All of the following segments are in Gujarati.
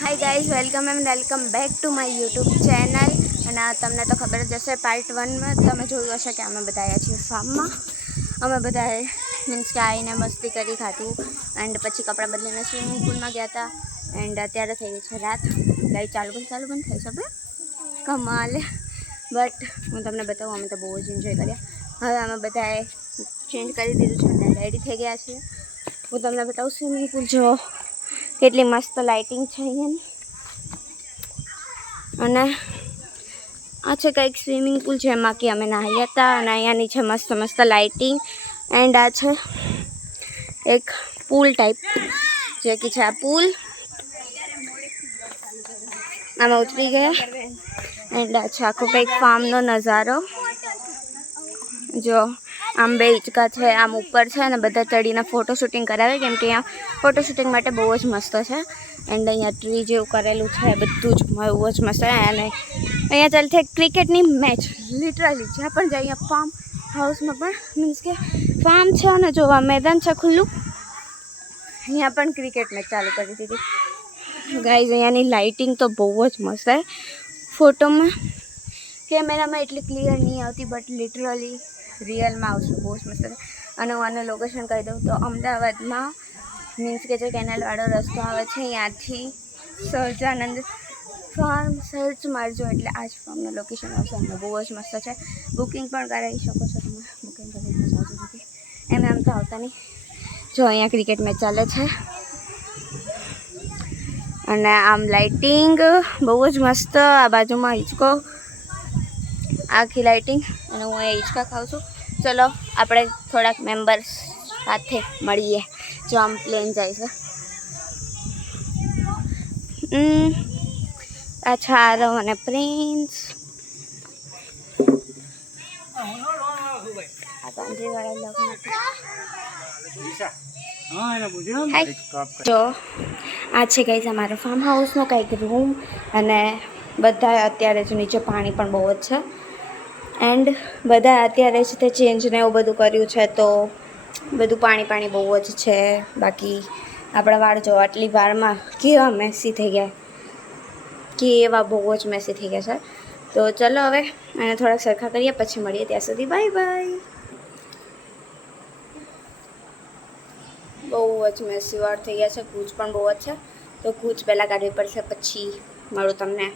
Hi guys welcome back to my YouTube channel અને તમને તો ખબર જ હશે પાર્ટ 1 માં તમે જોયું હશે કે અમે બધા આવ્યા છીએ ફાર્મમાં અમે બધાએ મીન્સ કે આવીને મસ્તી કરી ખાધું એન્ડ પછી કપડાં બદલીને સ્વિમિંગ પૂલમાં ગયા હતા એન્ડ અત્યારે થઈ ગઈ છે રાત લાઈટ ચાલુ બંધ થઈ છે કમાલ બટ હું તમને બતાવું અમે તો બહુ જ એન્જોય કર્યા હવે અમે બધાએ ચેન્જ કરી દીધું છે અને રેડી થઈ ગયા છીએ હું તમને બતાવું સ્વિમિંગ પૂલ જો કેટલી મસ્ત લાઇટિંગ છે અહીંયાની અને આ છે કંઈક સ્વિમિંગ પૂલ છે એમાં કે અમે નાહ્યા હતા અને અહીંયાની છે મસ્ત લાઇટિંગ એન્ડ આ છે એક પૂલ ટાઈપ જે કે છે આ પૂલ આમાં ઉતરી ગયા એન્ડ આ છે આખો કંઈક ફાર્મનો નજારો જો આમ બે હિંચકા છે આમ ઉપર છે અને બધા ચડીને ફોટો શૂટિંગ કરાવે કેમ કે અહીંયા ફોટો શૂટિંગ માટે બહુ જ મસ્ત છે એન્ડ અહીંયા ટ્રી જેવું કરેલું છે બધું જ બહુ જ મસ્ત છે અને અહીંયા ચાલશે ક્રિકેટની મેચ લિટરલી જ્યાં પણ જાય અહીંયા ફાર્મ હાઉસમાં પણ મીન્સ કે ફાર્મ છે અને જોવા મેદાન છે ખુલ્લું અહીંયા પણ ક્રિકેટ મેચ ચાલુ કરી દીધી ગાઈઝ અહીંયાની લાઇટિંગ તો બહુ જ મસ્ત છે ફોટોમાં કેમેરામાં એટલી ક્લિયર નહીં આવતી બટ લિટરલી રિયલમાં આવશે બહુ જ મસ્ત અને હું આને લોકેશન કહી દઉં તો અમદાવાદમાં મીન્સ કે જે કેનાલવાળો રસ્તો આવે છે ત્યાંથી સહજાનંદ ફાર્મ સર્ચ મારજો એટલે આ જ ફાર્મનું લોકેશન આવશે અને બહુ જ મસ્ત છે બુકિંગ પણ કરાવી શકો છો તમે બુકિંગ કરીને જાજો સુધી એમ તો આવતા નહીં જો અહીંયા ક્રિકેટ મેચ ચાલે છે અને આમ લાઇટિંગ બહુ જ મસ્ત આ બાજુમાં હિંચકો આખી લાઇટિંગ અને હું અહીંયા હિંચકા ખાઉં છું ચલો આપણે થોડાક મેમ્બર્સ સાથે મળીએ જો આમ પ્લેન જાય છે અચ્છા આરવ અને પ્રિન્સ આ ગાંધીવાળા જો આ છે ગાઈઝ અમારો ફાર્મ હાઉસનો કંઈક રૂમ અને બધા અત્યારે જ નીચે પાણી પણ બહુ જ છે એન્ડ બધા અત્યારે જ તે ચેન્જ ને એવું બધું કર્યું છે તો બધું પાણી બહુ જ છે બાકી આપણા વાળ જો આટલી વારમાં કેવા મેસી થઈ ગયા કે એવા બહુ જ મેસી થઈ ગયા છે તો ચલો હવે અને થોડાક સરખા કરીએ પછી મળીએ ત્યાં સુધી બાય બાય બહુ જ મેસી વાળ થઈ ગયા છે કૂચ પણ બહુ જ છે તો કૂચ પહેલાં કાઢવી પડશે પછી મળું તમને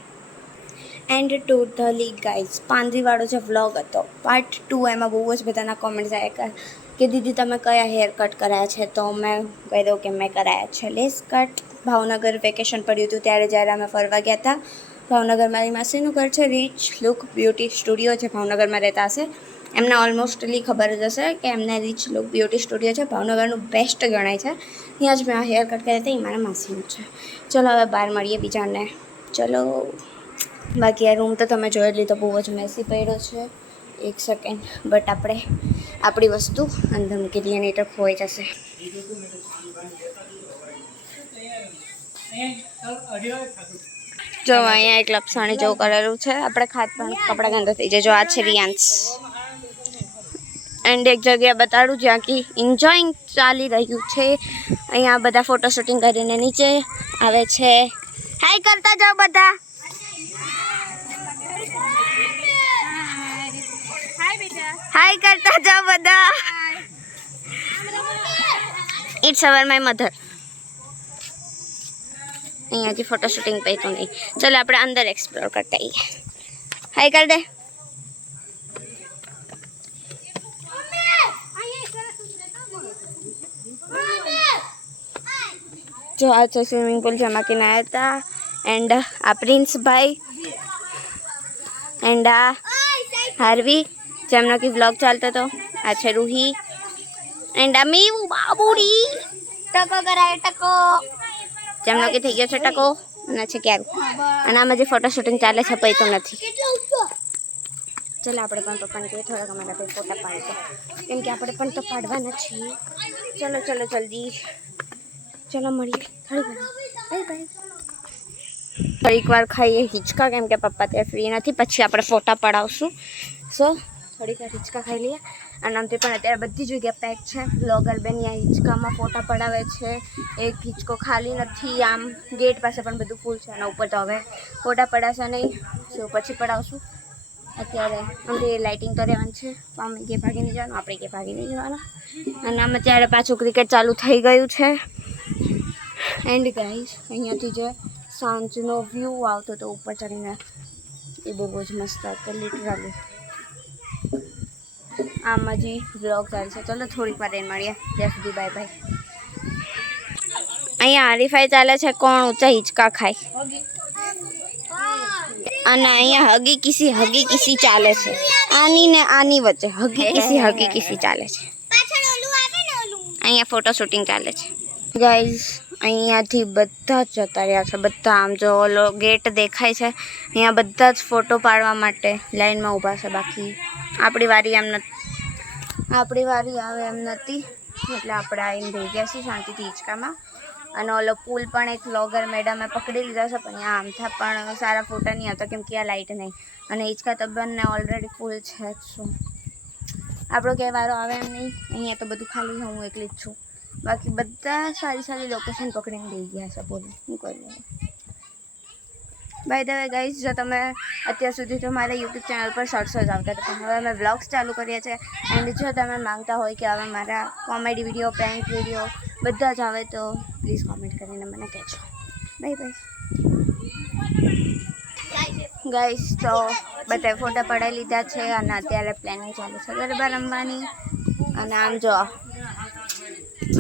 એન્ડ ટોટલી ગાઈઝ પાંદરીવાળો જે વ્લોગ હતો પાર્ટ 2 એમાં બહુ જ બધાના કોમેન્ટ્સ આવ્યા કે દીદી તમે કયા હેર કટ કરાયા છે તો મેં કહી દઉં કે મેં કરાયા છે લેસ કટ ભાવનગર વેકેશન પડ્યું હતું ત્યારે જ્યારે અમે ફરવા ગયા હતા ભાવનગર મારી માસીનું ઘર છે રીચ લુક બ્યુટી સ્ટુડિયો જે ભાવનગરમાં રહેતા હશે એમને ઓલમોસ્ટલી ખબર જ હશે કે એમને રીચ લુક બ્યુટી સ્ટુડિયો છે ભાવનગરનું બેસ્ટ ગણાય છે ત્યાં જ મેં આ હેર કટ કર્યા હતા એ મારા માસીનું છે ચલો હવે બહાર મળીએ બીજાને ચલો બાકી આ રૂમ તો તમે જોઈ લીધો બહુ જ મેસી પડ્યો છે એક સેકન્ડ બટ આપણે આપણી વસ્તુ અંદર મૂકી દઈએ નહીં તો ખોવાઈ જશે જો અહીંયા એક લપસાણી જેવું કરેલું છે આપણે ખાત પણ કપડાં ગંદા થઈ જાય જો આ છે રિયાન્સ એન્ડ એક જગ્યા બતાડું જ્યાં કે એન્જોઈંગ ચાલી રહ્યું છે અહીંયા બધા ફોટો શૂટિંગ કરીને નીચે આવે છે હાય કરતા જાઓ બધા હાય કરતા જાઓ બધા ઇટ્સ અવર માય મધર અહીંયાથી ફોટો શૂટિંગ પૈતું નહીં ચાલો આપણે અંદર એક્સપ્લોર કરતા આવીએ હાય કર દે જો આ છે સ્વિમિંગ પુલ જેમાં કે નાયા હતા એન્ડ આ પ્રિન્સભાઈ એન્ડ આ હાર્વી જેમનો કે વ્લોગ ચાલતો હતો આ છે રૂહી એન્ડ આ મીવું બાબુડી ટકો કરાય ટકો જેમનો કે થઈ ગયો છે ટકો અને છે ક્યારું અને આમાં જે ફોટો શૂટિંગ ચાલે છે પૈતો નથી ચાલો આપણે પણ પપ્પાને કહીએ થોડાક અમારા કંઈ ફોટા પાડતો કેમ કે આપણે પણ તો પાડવાના છીએ ચલો જલ્દી ચલો મળીએ બાય બાય એકવાર ખાઈએ હિંચકા કેમ કે પપ્પા ત્યાં ફ્રી નથી પછી આપણે ફોટા પડાવશું સો થોડીક વાર હિંચકા ખાઈ લઈએ અને આમથી પણ અત્યારે બધી જગ્યા પેક છે. બ્લોગર બેન અહીંયા હિંચકામાં ફોટા પડાવે છે. એક હિંચકો ખાલી નથી. આમ ગેટ પાસે પણ બધું ફૂલ છે. અને ઉપર તો હવે ફોટા પડાશે નહીં, તો પછી પડાવશું. અત્યારે અમને લાઇટિંગ તો રહેવાનું છે. તો અમે કે ભાગી નહીં જવાનું, આપણે કે ભાગી નહીં જવાના. અને આમ અત્યારે પાછું ક્રિકેટ ચાલુ થઈ ગયું છે. એન્ડ ગાઈસ અહીંયાથી જે સાંજનો વ્યૂ આવતો હતો ઉપર ચડીને, એ બહુ જ મસ્ત હતો લિટરલી. આમ હજી બ્લોગ ચાલુ છે. ચલો થોડીક વાર એને મળીએ. ત્યાં સુધી બાય બાય. અહીંયા હરીફાઈ ચાલે છે કોણ ઊંચા હિંચકા ખાય, અને અહીંયા હગી કિસી ચાલે છે. આની ને આની વચ્ચે હગી કિસી ચાલે છે. અહીંયા ફોટો શૂટિંગ ચાલે છે. ગાઈઝ અહીંયાથી બધા જ જતા રહ્યા છે. બધા આમ જો ઓલો ગેટ દેખાય છે, અહીંયા બધા જ ફોટો પાડવા માટે લાઈનમાં ઊભા છે. બાકી આપણી વારી આવે એમ નથી, એટલે આપણે આવીને રહી ગયા છીએ શાંતિથી હિંચકામાં. અને ઓલો પુલ પણ એક વ્લોગર મેડમે પકડી લીધો છે, પણ અહીંયા આમથા પણ સારા ફોટા નહીં આવતા કેમ કે આ લાઇટ નહીં. અને હિંચકા તો બંને ઓલરેડી ફૂલ છે જ. શું આપણો કંઈ વારો આવે એમ નહીં. અહીંયા તો બધું ખાલી હું એકલી જ છું. બાકી બધા સારી લોકેશન પકડીને દઈ ગયા છે. બોલો શું કરવું. બાય ધ વે ગાઈઝ, જો તમે અત્યાર સુધી તો મારા યુટ્યુબ ચેનલ પર શોર્ટ્સ જ આવતા હતા, પણ હવે અમે વ્લોગ્સ ચાલુ કર્યા છે. એન્ડ જો તમે માંગતા હોય કે હવે મારા કોમેડી વિડીયો, પ્રેન્ક વિડીયો બધા જ આવે તો પ્લીઝ કોમેન્ટ કરીને મને કહેજો. Bye bye guys. તો બધા ફોટા પડાવી લીધા છે અને અત્યારે પ્લાનિંગ ચાલુ છે ગરબા રમવાની. અને આમ જો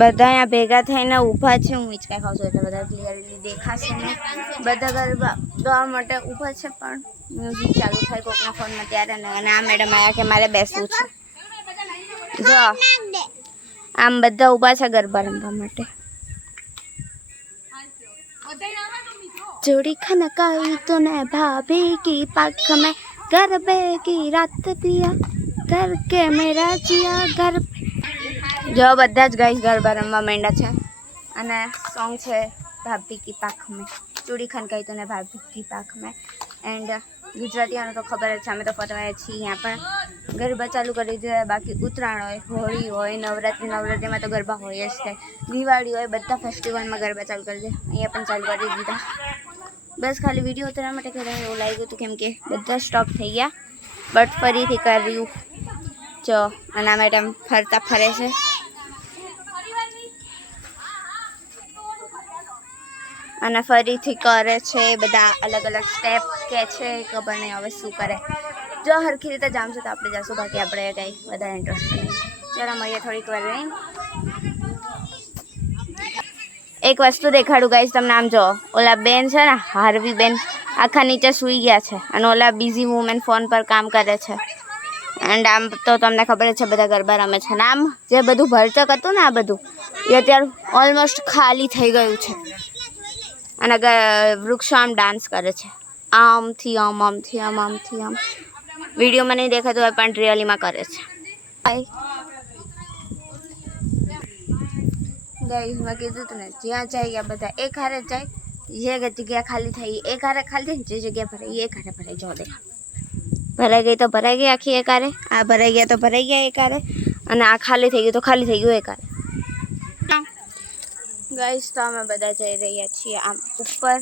બધા અહીંયા ભેગા થઈને ઊભા છે. હું હિંચકા ખાઉં છું એટલે બધા ક્લિયરલી દેખાશે ને. બધા ગરબા ગાવા માટે ઊભા છે, પણ મ્યુઝિક ચાલુ થાય કોકના ફોનમાં ત્યારે. અને આ મેડમ આવ્યા કે મારે બેસવું છે. જો આમ બધા ઊભા છે ગરબા રમવા માટે. जोड़ी खनकाई तूने भाभी की पाख में गरबे की रात दिया करके मेरा जिया घर जो બધા જ ગાઈસ ગરબા રમવા માંડ્યા છે. અને સોંગ છે ભાભી કી પાખ में, चूड़ी खनकाई तूने भाभी की पाख में. એન્ડ ગુજરાતીઓને તો ખબર જ છે, અમે તો ફરવાયા છીએ. અહીંયા પણ ગરબા ચાલુ કરી દીધા. બાકી ઉત્તરાયણ હોય, હોળી હોય, નવરાત્રિમાં તો ગરબા હોય જ છે. દિવાળી હોય, બધા ફેસ્ટિવલમાં ગરબા ચાલુ કરી દે. અહીંયા પણ ચાલુ કરી દીધા. બસ ખાલી વિડીયો ઉતારવા માટે કર્યા એવું લાગ્યું હતું કેમ કે બધા સ્ટોપ થઈ ગયા. બટ ફરીથી કર્યું. જો અને મેડમ ફરતા ફરે છે. અને ફરીથી કરે છે. બધા અલગ અલગ સ્ટેપ કે છે, ખબર નહીં હવે શું કરે. જો હરખી રીતે જામશે તો આપણે જઈશું, બાકી આપણે કંઈ વધારે ઇન્ટરેસ્ટ નહીં. ચાલો મળીએ થોડીક વાર રહીને. એક વસ્તુ દેખાડું ગાઈસ તમને. આમ જો ઓલા બેન છે ને, હાર્વી બેન, આખા નીચે સૂઈ ગયા છે. અને ઓલા બિઝી વુમેન ફોન પર કામ કરે છે. એન્ડ આમ તો તમને ખબર જ છે બધા ગરબા રમે છે. અને આમ જે બધું ભરચક હતું ને, આ બધું એ અત્યારે ઓલમોસ્ટ ખાલી થઈ ગયું છે. અને વૃક્ષો આમ ડાન્સ કરે છે, આમથી આમ, આમથી આમ, આમથી આમ. વિડીયોમાં નહીં દેખાતું હોય પણ રિયલીમાં કરે છે. ગાઈસ મેં કીધું હતું ને, જ્યાં જાય બધા એક હારે જ જાય. જે જગ્યા ખાલી થઈ એક હારે ખાલી થઈ, જે જગ્યા ભરાઈ એક હારે ભરાઈ. જો દેખા ભરાઈ ગઈ તો ભરાઈ ગઈ આખી એક હારે. આ ભરાઈ ગયા તો ભરાઈ ગયા એક હારે. અને આ ખાલી થઈ ગયું તો ખાલી થઈ ગયું એક હારે. ગાઈસ તો અમે બધા જઈ રહ્યા છીએ આમ ઉપર.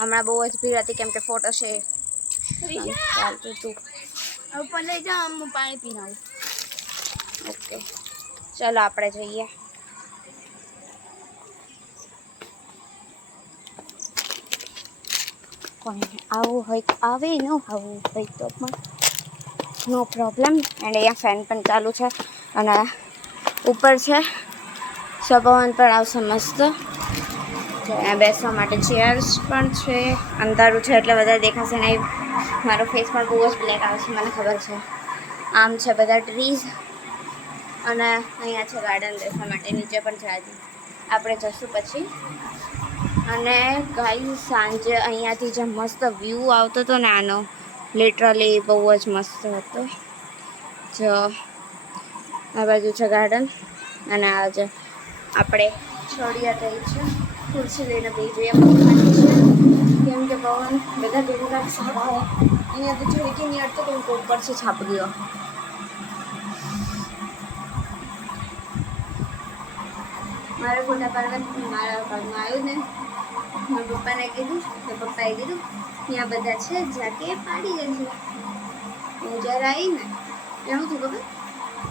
હમણાં બહુ જ ભીડ હતી કેમ કે ફોટો છે ચાલતું હતું. ઉપર લઈ જાઓ, હું પાણી પીને આવું. ઓકે ચલો આપણે જઈએ. આવું હોય આવે, ન આવું હોય તો પણ નો પ્રોબ્લેમ. એન્ડ અહીંયા ફેન પણ ચાલુ છે. અને ઉપર છે પવન પણ આવશે મસ્ત. અહીંયા બેસવા માટે ચેર્સ પણ છે. અંધારું છે એટલે વધારે દેખાશે નહીં. મારો ફેસ પણ બહુ જ બ્લેક આવે છે, મને ખબર છે. આમ છે બધા ટ્રીઝ. અને અહીંયા છે ગાર્ડન બેસવા માટે. નીચે પણ છે. આજે આપણે જઈશું પછી. અને ગાઈસ સાંજે અહીંયાથી જે મસ્ત વ્યૂ આવતો હતો ને આનો, લિટરલી બહુ જ મસ્ત હતો. જો આ બાજુ છે ગાર્ડન. અને આજે આપણે છોડિયા રહી છે. ખુરશી લઈને બેસી જઈએ. પંખાની છે કેમ કે પવન બધા ભેગા સારા હોય. અહીંયા તો છોડી નહીં અડતો કેમ કે ઉપર છે છાપડીઓ. મારા ફોટા પાડવા મારા ઘરમાં આવ્યું ને મારા પપ્પાને કીધું તો પપ્પાએ કીધું ત્યાં બધા છે જાકે પાડી દેશે. હું જ્યારે આવી ને ત્યાં હું થયું ખબર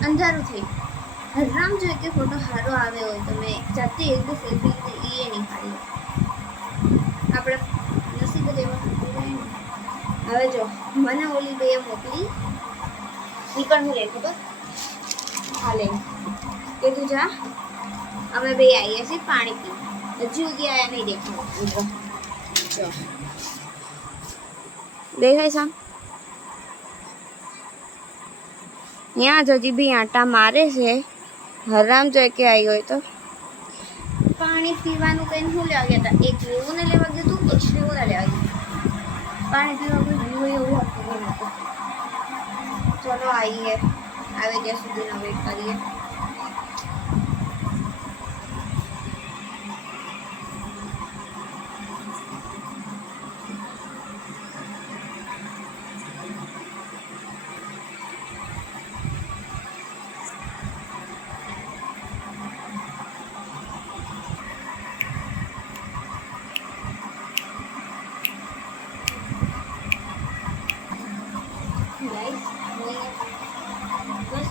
અંધારું થઈ હરામ જોઈએ કે ફોટો સારો આવે હોય તો મેં જાતે એક બે સેલ્ફી લીધી એ નહીં પાડી. આપણે નસીબ જ એવા ને. હવે જો મને ઓલી બે મોકલી એ પણ હું લે ખબર હાલે કે તું જા અમે બે આવીએ છીએ પાણી પી હજી સુધી આયા નહીં દેખાય. જો દેખાય સામ ત્યાં જ હજી બી આંટા મારે છે. હરામ જોઈએ કે આવી હોય તો પાણી પીવાનું કઈ શું લેવા ગયા હતા. એક વિવુને લેવા ગયું હતું એક શ્રીવુને લેવા ગયું. પાણી પીવા કોઈ વિવુ એવું હતું નહોતું. ચલો આવીએ આવે ત્યાં સુધીનો વેઇટ કરીએ.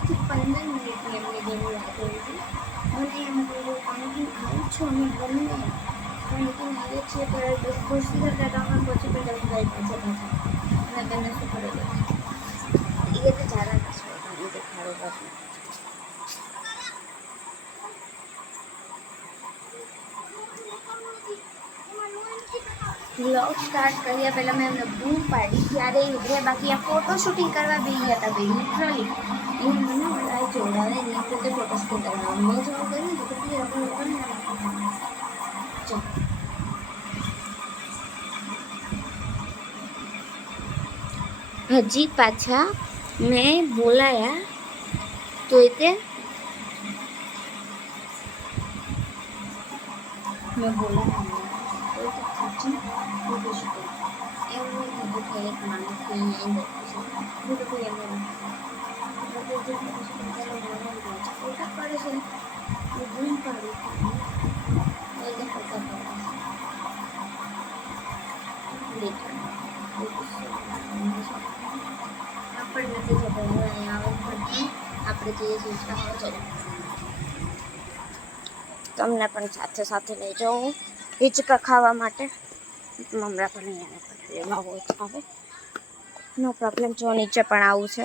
થી 15 મિનિટની એમને જેવું લાગતું હતું. મને એમ કહ્યું પાણી આવું છું અમે બંને પાણી આવે છે ત્યારે 10 ખુરશી કરતા કામ પછી પણ 10 ગાય પાછા અને બંને શું કરેલું એ તો ચારા કશું પાણી દેખાડો બાકી. વ્લોગ સ્ટાર્ટ કર્યા પહેલાં મેં એમને બૂમ પાડી ત્યારે એ ઉભરે બાકી આ ફોટો શૂટિંગ કરવા બી ગયા હતા બે લિટરલી એને મને બોલાય જોડાવે ને પોતે ફોટો શૂટિંગ કરવા મેં જવાબ કર્યું ને તો હજી પાછા મેં બોલાયા તો તે મેં બોલાયા એક માણસ ફોટા પડે છે બૂમ પાડી આપણે નથી જતા અહીંયા આપણે જઈએ છીએ ચલો તમને પણ સાથે સાથે લઈ જાઉં હિચકા ખાવા માટે. મમરા પણ અહીંયા હોય આવે નો પ્રોબ્લેમ. જો નીચે પણ આવું છે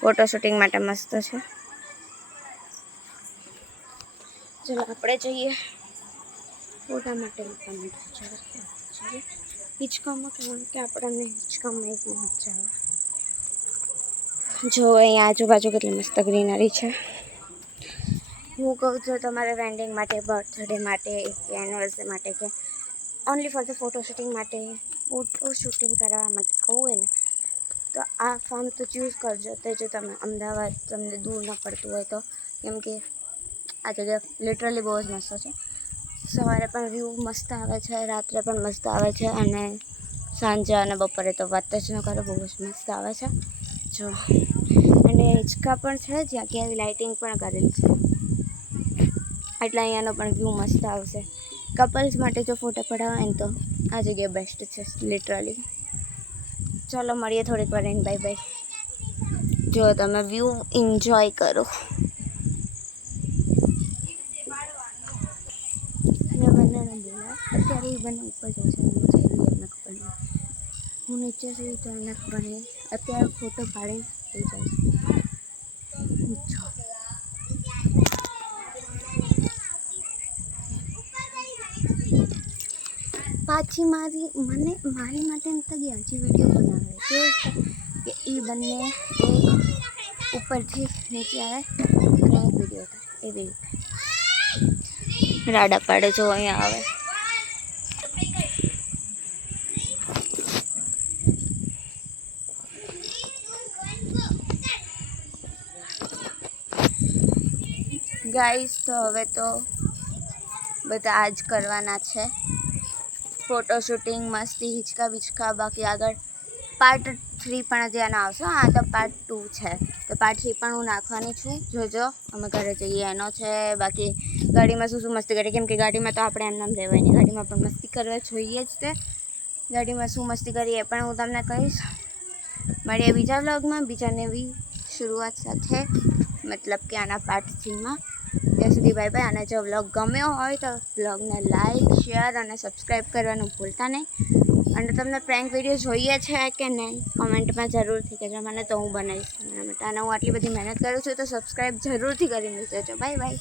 ફોટો શૂટિંગ માટે મસ્ત છે. ચલો આપણે જઈએ ફોટા માટે. હિચકામાં કહેવાનું કે આપણને હિચકામાં એક મજા આવે. જો અહીંયા આજુબાજુ કેટલી મસ્ત ગ્રીનરી છે. હું કહું છું તમારે વેડિંગ માટે બર્થડે માટે કે એનિવર્સરી માટે કે only for the photo shooting માટે ફોટો શૂટિંગ કરવા માટે આવવું હોય ને તો આ ફાર્મ તો ચૂઝ કરજો. તે જો તમે અમદાવાદ તમને દૂર ન પડતું હોય તો કેમ કે આ જગ્યા લિટરલી બહુ જ મસ્ત છે. સવારે પણ વ્યૂ મસ્ત આવે છે રાત્રે પણ મસ્ત આવે છે અને સાંજે અને બપોરે તો વાત જ ન કરો બહુ જ મસ્ત આવે છે. જો અને હિંચકા પણ છે જ્યાં કે આવી લાઇટિંગ પણ કરેલી છે એટલે અહીંયાનો પણ વ્યૂ મસ્ત આવશે. કપલ્સ માટે જો ફોટા પડાવવા ને તો આ જગ્યા બેસ્ટ છે લિટરલી. ચલો મળીએ થોડીક વાર રહીને બાય બાય. જો તમે વ્યૂ એન્જોય કરો. મેં બંનેને બોલા અત્યારે એ બંને ઉપર જશે એને ખબર નહીં. હું નીચે છું તો એને ખબર નહીં. અત્યારે ફોટો પાડીને થઈ જાય છે. પાછી મારી માટે નથી હજી વિડીયો બનાવે કે એ બંને એક ઉપરથી નીચે આવે અને એક વિડીયો થાય એવી રીતે રાડા પાડે. જો અહીંયા આવે ગાઈસ. તો હવે તો બધા આ જ કરવાના છે ફોટો શૂટિંગ મસ્તી હિચકા બિચકા. બાકી આગળ પાર્ટ 3 પણ હજી આના આવશે. આ તો પાર્ટ 2 છે, તો પાર્ટ 3 પણ હું નાખવાની છું. જોજો અમે ઘરે જઈએ એનો છે. બાકી ગાડીમાં શું શું મસ્તી કરીએ, કેમ કે ગાડીમાં તો આપણે એમને રહેવાય નહીં, ગાડીમાં પણ મસ્તી કરવા જોઈએ જ. તે ગાડીમાં શું મસ્તી કરીએ એ પણ હું તમને કહીશ. મળીએ બીજા વ્લોગમાં બીજા નવી શરૂઆત સાથે, મતલબ કે આના પાર્ટ 3માં. ત્યાં સુધી બાય બાય. અને જો વ્લોગ ગમ્યો હોય તો વ્લોગને લાઈક, શેર અને સબસ્ક્રાઈબ કરવાનું ભૂલતા નહીં. અને તમને પ્રેન્ક વિડીયો જોઈએ છે કે નહીં કોમેન્ટમાં જરૂરથી કહેજો મને, તો હું બનાવીશ એના માટે. અને હું આટલી બધી મહેનત કરું છું તો સબસ્ક્રાઈબ જરૂરથી કરી દેજો. Bye bye.